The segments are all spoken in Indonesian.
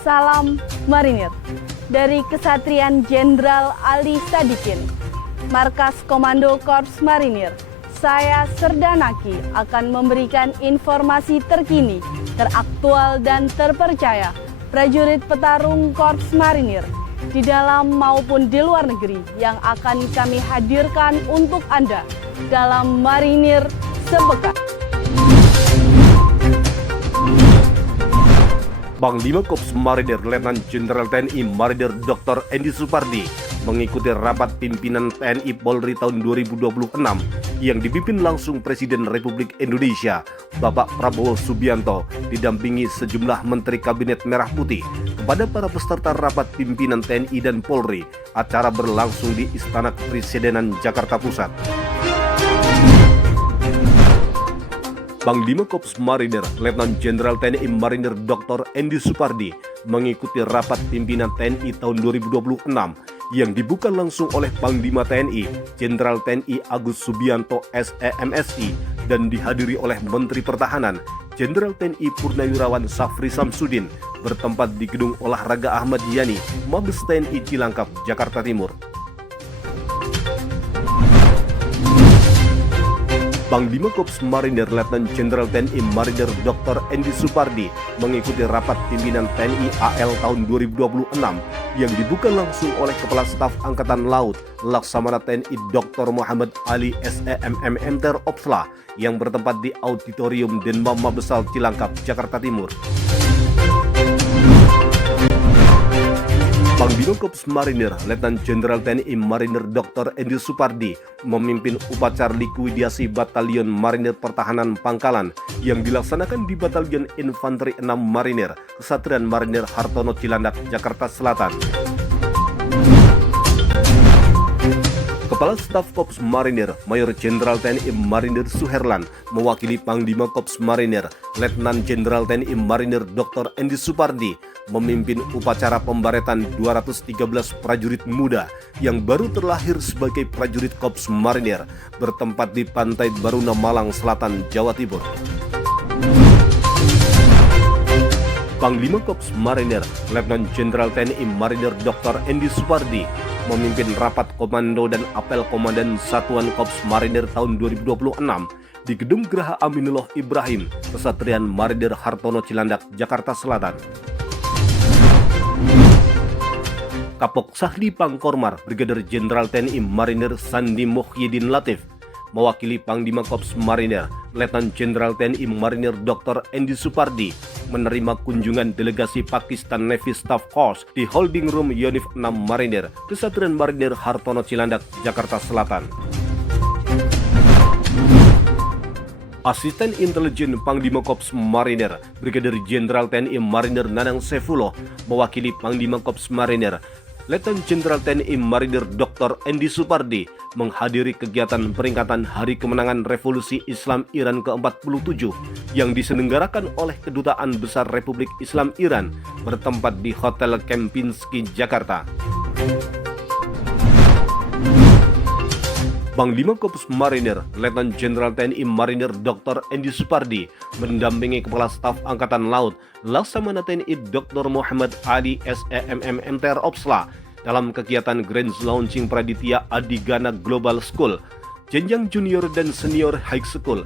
Salam Marinir dari Kesatrian Jenderal Ali Sadikin, Markas Komando Korps Marinir. Saya Serdanaki akan memberikan informasi terkini, teraktual dan terpercaya prajurit petarung Korps Marinir di dalam maupun di luar negeri yang akan kami hadirkan untuk Anda dalam Marinir Sepekan. Panglima Korps Marinir Letnan Jenderal TNI Marinir Dr. Andy Supardi mengikuti rapat pimpinan TNI Polri tahun 2026 yang dipimpin langsung Presiden Republik Indonesia Bapak Prabowo Subianto didampingi sejumlah Menteri Kabinet Merah Putih. Kepada para peserta rapat pimpinan TNI dan Polri, acara berlangsung di Istana Kepresidenan Jakarta Pusat. Panglima Korps Marinir Letnan Jenderal TNI Marinir Dr. Andy Supardi mengikuti rapat pimpinan TNI tahun 2026 yang dibuka langsung oleh Panglima TNI Jenderal TNI Agus Subianto SEMSI dan dihadiri oleh Menteri Pertahanan Jenderal TNI Purnawirawan Safri Samsudin bertempat di Gedung Olahraga Ahmad Yani, Mabes TNI Cilangkap, Jakarta Timur. Panglima Korps Marinir Letnan Jenderal TNI Marinir Dr. Andy Supardi mengikuti rapat pimpinan TNI AL tahun 2026 yang dibuka langsung oleh Kepala Staf Angkatan Laut Laksamana TNI Dr. Muhammad Ali SEMM Mter Opsla yang bertempat di Auditorium Denpom Mabesal Cilangkap, Jakarta Timur. Panglima Korps Marinir Letnan Jenderal TNI Marinir Dr. Andy Supardi memimpin upacara likuidasi Batalion Marinir Pertahanan Pangkalan yang dilaksanakan di Batalion Infanteri 6 Marinir, Kesatrian Marinir Hartono Cilandak, Jakarta Selatan. Kepala Staf Korps Marinir Mayor Jenderal TNI Marinir Suherlan mewakili Panglima Korps Marinir Letnan Jenderal TNI Marinir Dr. Andy Supardi memimpin upacara pembaretan 213 prajurit muda yang baru terlahir sebagai prajurit Korps Marinir bertempat di Pantai Baruna Malang Selatan, Jawa Timur. Panglima Korps Marinir Letnan Jenderal TNI Marinir Dr. Andy Supardi memimpin rapat komando dan apel komandan Satuan Korps Marinir tahun 2026 di Gedung Geraha Aminullah Ibrahim, Kesatrian Marinir Hartono Cilandak, Jakarta Selatan. Kapok Sahdi Pangkormar Brigadir Jenderal TNI Marinir Sandi Muhyiddin Latif mewakili Panglima Korps Marinir Letnan Jenderal TNI Marinir Dr. Andy Supardi menerima kunjungan delegasi Pakistan Navy Staff Force di Holding Room Yonif 6 Marinir, Kesatrian Marinir Hartono Cilandak, Jakarta Selatan. Asisten Intelijen Panglima Korps Marinir Brigadir Jenderal TNI Marinir Nanang Saifuloh mewakili Panglima Korps Marinir Letnan Jenderal TNI Marinir Dr. Andy Supardi menghadiri kegiatan peringatan Hari Kemenangan Revolusi Islam Iran ke-47 yang diselenggarakan oleh Kedutaan Besar Republik Islam Iran bertempat di Hotel Kempinski, Jakarta. Panglima Korps Marinir Letnan Jenderal TNI Marinir Dr. Andy Supardi mendampingi Kepala Staf Angkatan Laut Laksamana TNI Dr. Muhammad Ali SEMM Mter Opsla dalam kegiatan Grand Launching Praditya Adigana Global School, jenjang junior dan senior high school.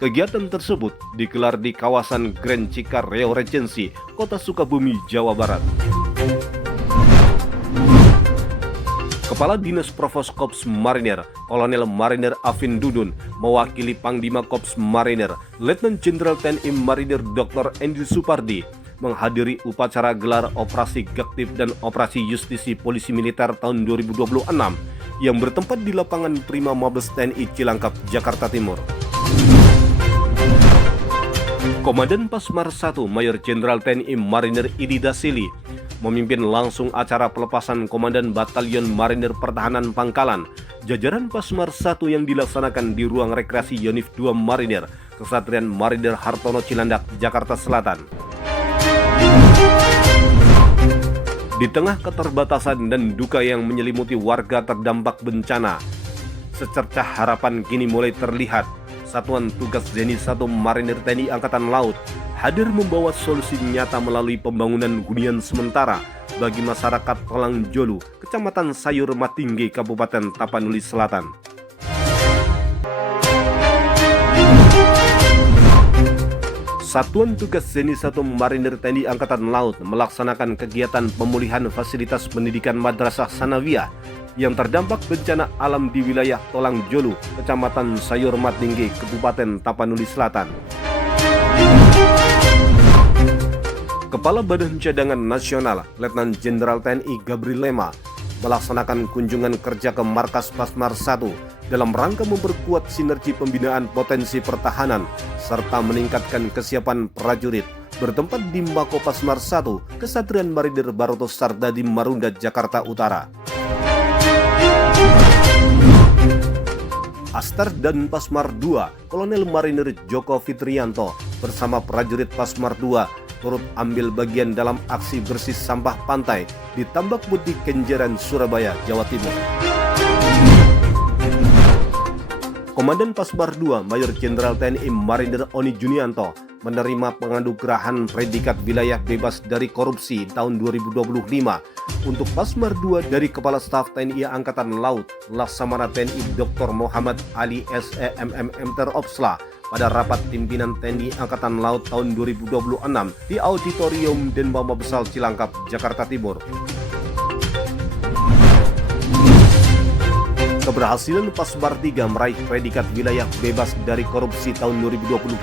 Kegiatan tersebut digelar di kawasan Grand Cika Rio Regency, Kota Sukabumi, Jawa Barat. Kepala Dinas Provos Korps Marinir Kolonel Marinir Afin Dudun mewakili Panglima Korps Marinir Letnan Jenderal TNI Marinir Dr. Andy Supardi menghadiri upacara gelar Operasi Gaktif dan Operasi Justisi Polisi Militer tahun 2026 yang bertempat di lapangan Prima Mabes TNI Cilangkap, Jakarta Timur. Komandan Pasmar 1 Mayor Jenderal TNI Marinir Idi Dasili memimpin langsung acara pelepasan Komandan Batalion Marinir Pertahanan Pangkalan, jajaran Pasmar 1 yang dilaksanakan di ruang rekreasi Yonif 2 Marinir, Kesatrian Marinir Hartono Cilandak, Jakarta Selatan. Di tengah keterbatasan dan duka yang menyelimuti warga terdampak bencana, secercah harapan kini mulai terlihat. Satuan Tugas Zeni 1 Marinir TNI Angkatan Laut hadir membawa solusi nyata melalui pembangunan hunian sementara bagi masyarakat Tolang Jolu, Kecamatan Sayur Matinggi, Kabupaten Tapanuli Selatan. Satuan Tugas Zeni 1 Marinir TNI Angkatan Laut melaksanakan kegiatan pemulihan fasilitas pendidikan Madrasah Sanawiyah yang terdampak bencana alam di wilayah Tolang Jolu, Kecamatan Sayur Matinggi, Kabupaten Tapanuli Selatan. Kepala Badan Cadangan Nasional, Letnan Jenderal TNI Gabriel Lema, melaksanakan kunjungan kerja ke Markas Pasmar 1 dalam rangka memperkuat sinergi pembinaan potensi pertahanan serta meningkatkan kesiapan prajurit bertempat di Mako Pasmar 1, Kesatrian Marinir Baroto Sardadi Marunda, Jakarta Utara. Astar dan Pasmar 2, Kolonel Marinir Joko Fitrianto bersama prajurit Pasmar 2 turut ambil bagian dalam aksi bersih sampah pantai di Tambak Putih, Kenjeran, Surabaya, Jawa Timur. Komandan Pasmar 2, Mayor Jenderal TNI Marinir Oni Junianto menerima penganugerahan predikat wilayah bebas dari korupsi tahun 2025 untuk Pasmar 2 dari Kepala Staf TNI Angkatan Laut Laksamana TNI Dr. Muhammad Ali SEMMMter Opsla pada rapat pimpinan TNI Angkatan Laut tahun 2026 di Auditorium Denpasar Besar Cilangkap, Jakarta Timur. Keberhasilan Pasmar 3 meraih predikat wilayah bebas dari korupsi tahun 2025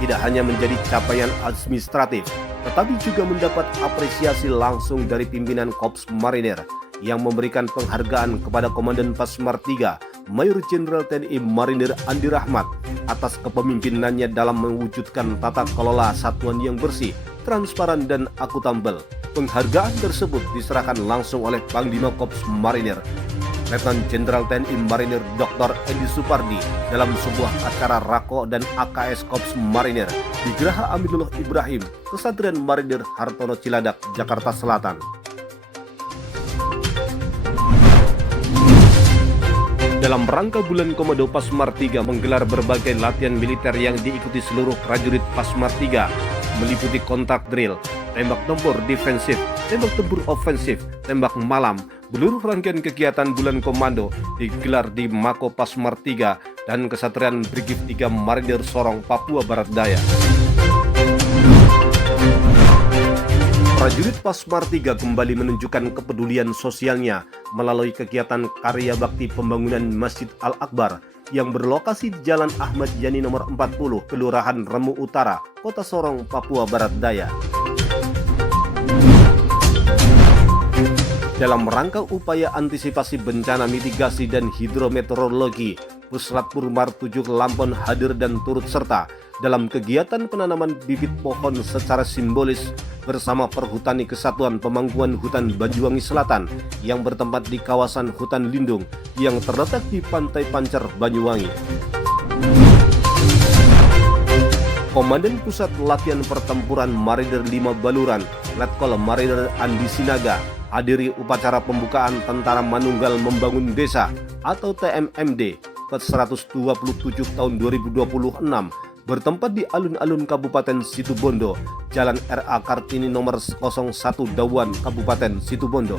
tidak hanya menjadi capaian administratif, tetapi juga mendapat apresiasi langsung dari pimpinan Korps Marinir yang memberikan penghargaan kepada Komandan Pasmar 3, Mayor Jenderal TNI Marinir Andi Rahmat atas kepemimpinannya dalam mewujudkan tata kelola satuan yang bersih, transparan, dan akuntabel. Penghargaan tersebut diserahkan langsung oleh Panglima Korps Marinir, Letnan Jenderal TNI Marinir Dr. Endi Supardi dalam sebuah acara Rako dan AKS Korps Marinir di Geraha Aminullah Ibrahim, Kesatrian Marinir Hartono Cilandak, Jakarta Selatan. Dalam rangka bulan Komando Pasmar 3 menggelar berbagai latihan militer yang diikuti seluruh prajurit Pasmar 3, meliputi kontak drill, tembak tempur defensif, tembak tempur ofensif, tembak malam. Seluruh rangkaian kegiatan bulan komando digelar di Mako Pasmar 3 dan Kesatrian Brigif 3 Marinir Sorong, Papua Barat Daya. Prajurit Pasmar 3 kembali menunjukkan kepedulian sosialnya melalui kegiatan karya bakti pembangunan Masjid Al-Akbar yang berlokasi di Jalan Ahmad Yani nomor 40, Kelurahan Remu Utara, Kota Sorong, Papua Barat Daya. Dalam rangka upaya antisipasi bencana mitigasi dan hidrometeorologi, Puslat Purmar 7 Lampon hadir dan turut serta dalam kegiatan penanaman bibit pohon secara simbolis bersama Perhutani Kesatuan Pemangkuan Hutan Banyuwangi Selatan yang bertempat di kawasan hutan lindung yang terletak di Pantai Pancer, Banyuwangi. Komandan Pusat Latihan Pertempuran Marinir 5 Baluran, Letkol Marinir Andi Sinaga, hadiri upacara pembukaan Tentara Manunggal Membangun Desa atau TMMD ke-127 tahun 2026 bertempat di alun-alun Kabupaten Situbondo, Jalan RA Kartini nomor 01 Dawan, Kabupaten Situbondo.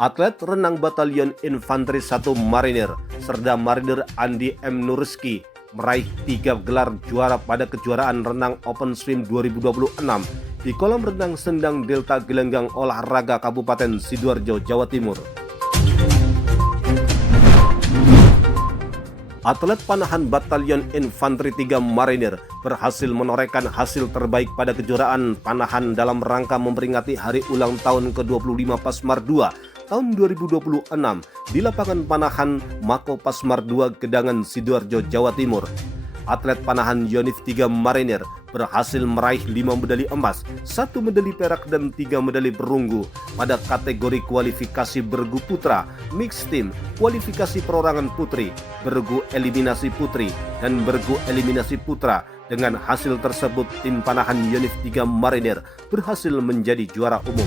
Atlet renang Batalion Infanteri 1 Marinir, Serda Marinir Andi M. Nurski, meraih 3 gelar juara pada kejuaraan renang Open Swim 2026 di kolam renang Sendang Delta Gelenggang Olahraga Kabupaten Sidoarjo, Jawa Timur. Atlet panahan Batalion Infanteri 3 Marinir berhasil menorehkan hasil terbaik pada kejuaraan panahan dalam rangka memperingati hari ulang tahun ke-25 Pasmar 2 tahun 2026 di lapangan panahan Mako Pasmar 2 Gedangan, Sidoarjo, Jawa Timur. Atlet panahan Yonif 3 Marinir berhasil meraih 5 medali emas, 1 medali perak dan 3 medali perunggu pada kategori kualifikasi bergu putra, mixed team, kualifikasi perorangan putri, bergu eliminasi putri, dan bergu eliminasi putra. Dengan hasil tersebut, tim panahan Yonif 3 Marinir berhasil menjadi juara umum.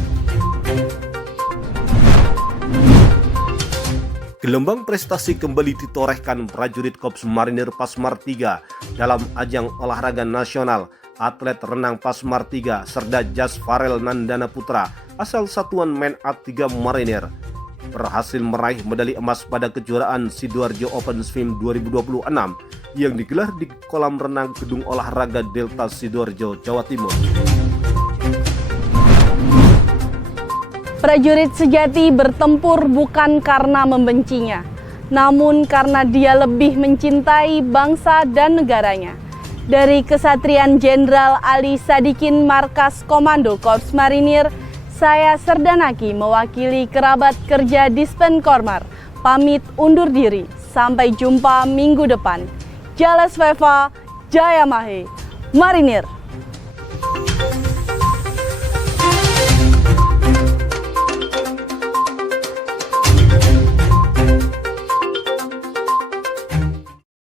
Gelombang prestasi kembali ditorehkan prajurit Korps Marinir Pasmar 3 dalam ajang olahraga nasional. Atlet renang Pasmar 3 Serda Jas Farel Nandana Putra asal Satuan Men A3 Marinir berhasil meraih medali emas pada kejuaraan Sidoarjo Open Swim 2026 yang digelar di kolam renang Gedung Olahraga Delta Sidoarjo, Jawa Timur. Prajurit sejati bertempur bukan karena membencinya, namun karena dia lebih mencintai bangsa dan negaranya. Dari Kesatrian Jenderal Ali Sadikin Markas Komando Korps Marinir, saya Serdanaki mewakili kerabat kerja Dispenkormar, pamit undur diri. Sampai jumpa minggu depan. Jales Veva, Jaya Mahe, Marinir.